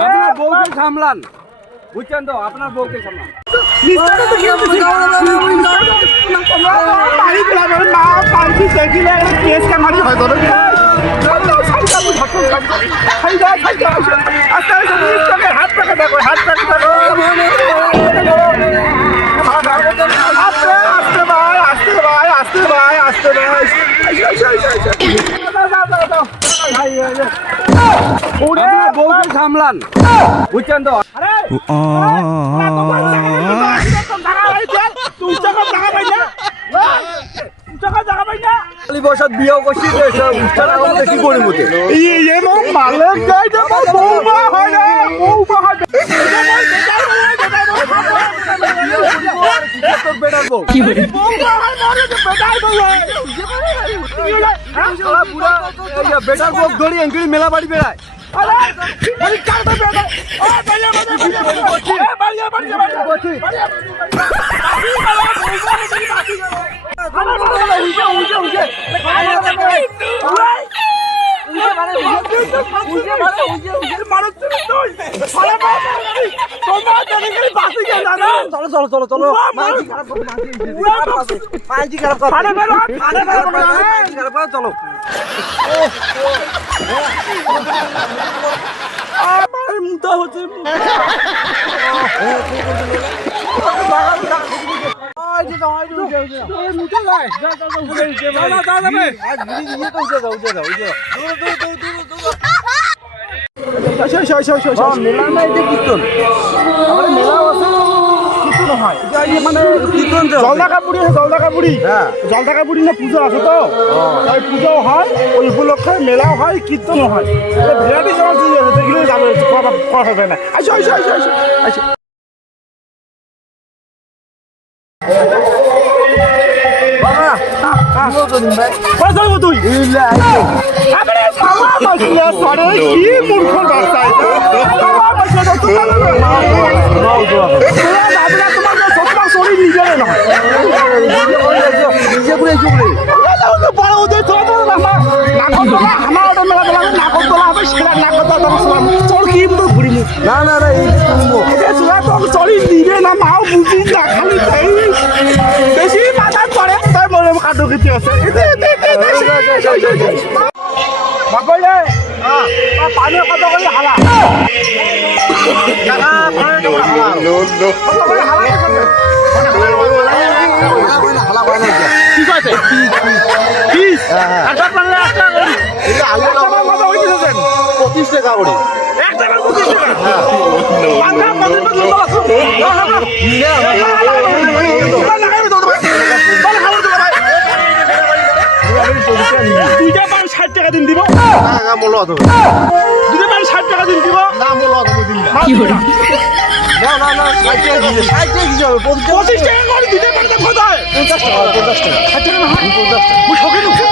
আপনার বউকে সামলান, বুঝছেন তো? আপনার বউকে সামলান। আপনার বউকে সামলান, বুঝছেন তো? বসত বিয়ে করছি কি করি মতে বেটার বউ ধরি এঙ্গি মেলা বাড়ি বেড়ায়। চলো চলো মুদা হচ্ছে জলদাকাপুরি না পুজো আছে তো, ওই পুজো হয়, ওই উপলক্ষে মেলাও হয়, কীর্তনও হয়। ভেরাইটি সমাজ দেখলে যাবে, হবে না। আচ্ছা আচ্ছা আচ্ছা আচ্ছা আচ্ছা তুই কি মূর্খর বাচ্চা শরীর নিজের নয়, না না শরীর নিবে না, মাও বুঝি না, খালি বেশি মাথা পড়ে তাই মনে কাটো কিছু আছে। পানীয় কত করে হালা কি আছে 25 টাকা করে দুইটা পান 60 টাকা দিন দিব, দুইটা পান 60 টাকা দিন দিব না, না না না 60 টাকা দিবে, 60 টাকা দিতে হবে, 25 টাকা করে দুইটা পান কোথায়? 50 টাকা 50 টাকা 60 টাকা না 50 টাকা